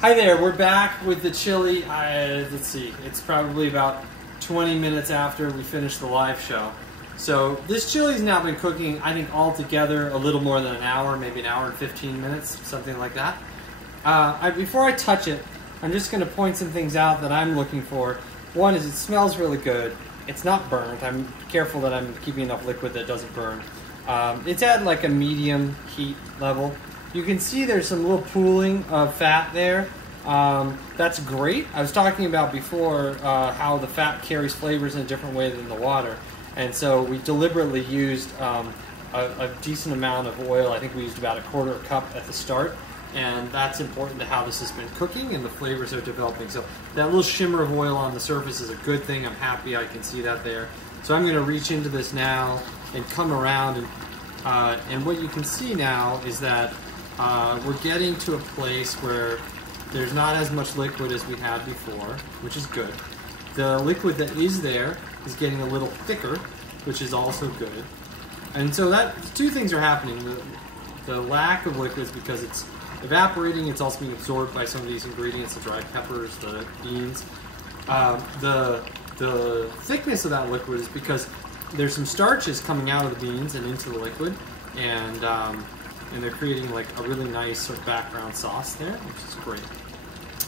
Hi there, we're back with the chili. Let's see, it's probably about 20 minutes after we finished the live show. So this chili's now been cooking, I think altogether a little more than an hour, maybe an hour and 15 minutes, something like that. Before I touch it, I'm just going to point some things out that I'm looking for. One is it smells really good. It's not burnt. I'm careful that I'm keeping enough liquid that doesn't burn. It's at like a medium heat level. You can see there's some little pooling of fat there. That's great. I was talking about before how the fat carries flavors in a different way than the water. And so we deliberately used a decent amount of oil. I think we used about a quarter cup at the start. And that's important to how this has been cooking and the flavors are developing. So that little shimmer of oil on the surface is a good thing. I'm happy I can see that there. So I'm going to reach into this now and come around. And what you can see now is that we're getting to a place where there's not as much liquid as we had before, which is good. The liquid that is there is getting a little thicker, which is also good. And so that two things are happening. The lack of liquid is because it's evaporating. It's also being absorbed by some of these ingredients, the dried peppers, the beans. The thickness of that liquid is because there's some starches coming out of the beans and into the liquid, and they're creating like a really nice sort of background sauce there, which is great.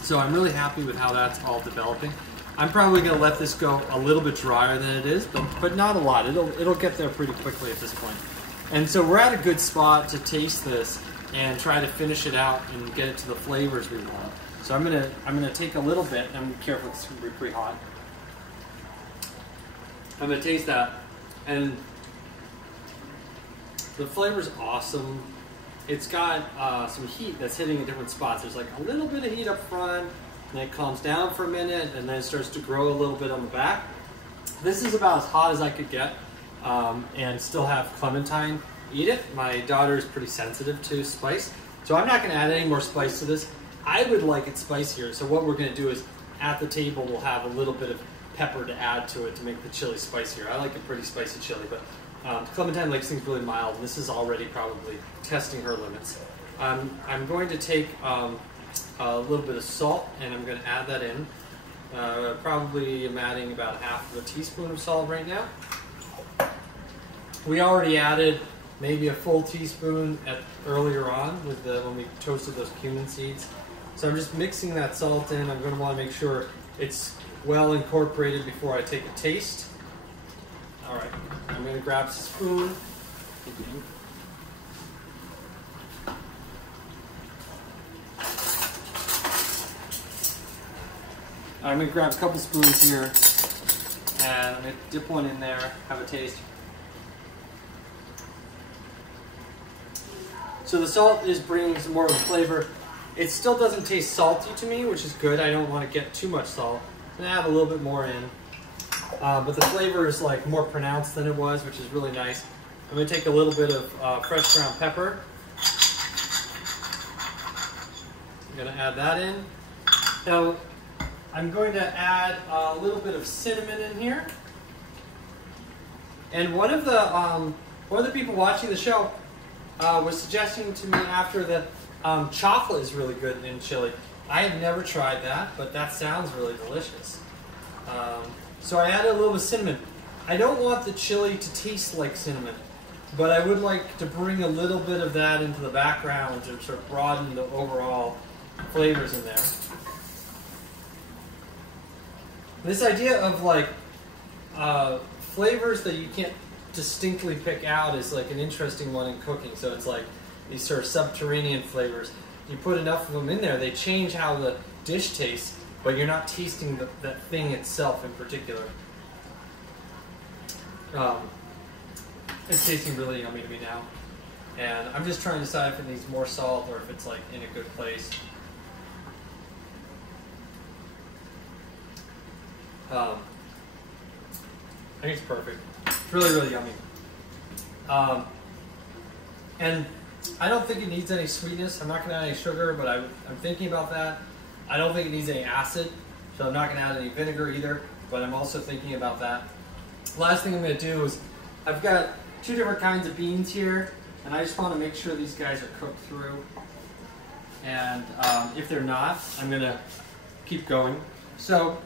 So I'm really happy with how that's all developing. I'm probably going to let this go a little bit drier than it is, but not a lot. It'll get there pretty quickly at this point. And so we're at a good spot to taste this and try to finish it out and get it to the flavors we want. So I'm gonna take a little bit, and I'm careful, it's gonna be pretty hot. I'm gonna taste that, and the flavor's awesome. It's got some heat that's hitting in different spots. There's like a little bit of heat up front, and then it calms down for a minute, and then it starts to grow a little bit on the back. This is about as hot as I could get, and still have Clementine eat it. My daughter is pretty sensitive to spice, so I'm not going to add any more spice to this. I would like it spicier, so what we're going to do is at the table we'll have a little bit of pepper to add to it to make the chili spicier. I like a pretty spicy chili, but Clementine likes things really mild, and this is already probably testing her limits. I'm going to take a little bit of salt, and I'm going to add that in. Probably I'm adding about half of a teaspoon of salt right now. We already added maybe a full teaspoon earlier on with when we toasted those cumin seeds. So I'm just mixing that salt in. I'm going to want to make sure it's well incorporated before I take a taste. All right, I'm going to grab a spoon. I'm going to grab a couple spoons here, and I'm going to dip one in there, have a taste. So the salt is bringing some more of the flavor. It still doesn't taste salty to me, which is good. I don't want to get too much salt. I'm going to add a little bit more in. But the flavor is like more pronounced than it was, which is really nice. I'm going to take a little bit of fresh ground pepper. I'm going to add that in. Now, I'm going to add a little bit of cinnamon in here. And one of the people watching the show was suggesting to me after that chocolate is really good in chili. I have never tried that, but that sounds really delicious. So I added a little bit of cinnamon. I don't want the chili to taste like cinnamon, but I would like to bring a little bit of that into the background to sort of broaden the overall flavors in there. This idea of like flavors that you can't distinctly pick out is like an interesting one in cooking. So it's like these sort of subterranean flavors. You put enough of them in there, they change how the dish tastes, but you're not tasting that thing itself in particular. It's tasting really yummy to me now. And I'm just trying to decide if it needs more salt or if it's like in a good place. I think it's perfect. It's really, really yummy. And I don't think it needs any sweetness. I'm not going to add any sugar, but I'm thinking about that. I don't think it needs any acid, so I'm not going to add any vinegar either, but I'm also thinking about that. Last thing I'm going to do is, I've got two different kinds of beans here, and I just want to make sure these guys are cooked through. And if they're not, I'm gonna keep going. So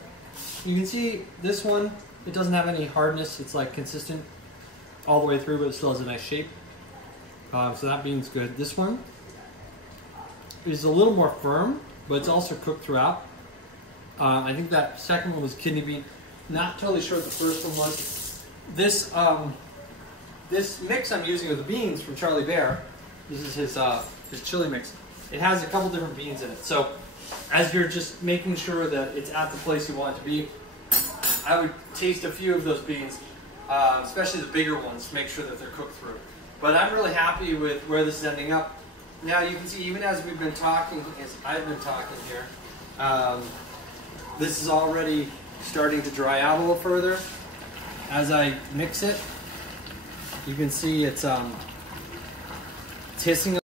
you can see this one, it doesn't have any hardness. It's like consistent all the way through, but it still has a nice shape. So that bean's good. This one is a little more firm, but it's also cooked throughout. I think that second one was kidney bean. Not totally sure what the first one was. This this mix I'm using with the beans from Charlie Bear, this is his chili mix. It has a couple different beans in it. So as you're just making sure that it's at the place you want it to be, I would taste a few of those beans, especially the bigger ones, to make sure that they're cooked through. But I'm really happy with where this is ending up. Now you can see, even as we've been talking, as I've been talking here, this is already starting to dry out a little further. As I mix it, you can see it's hissing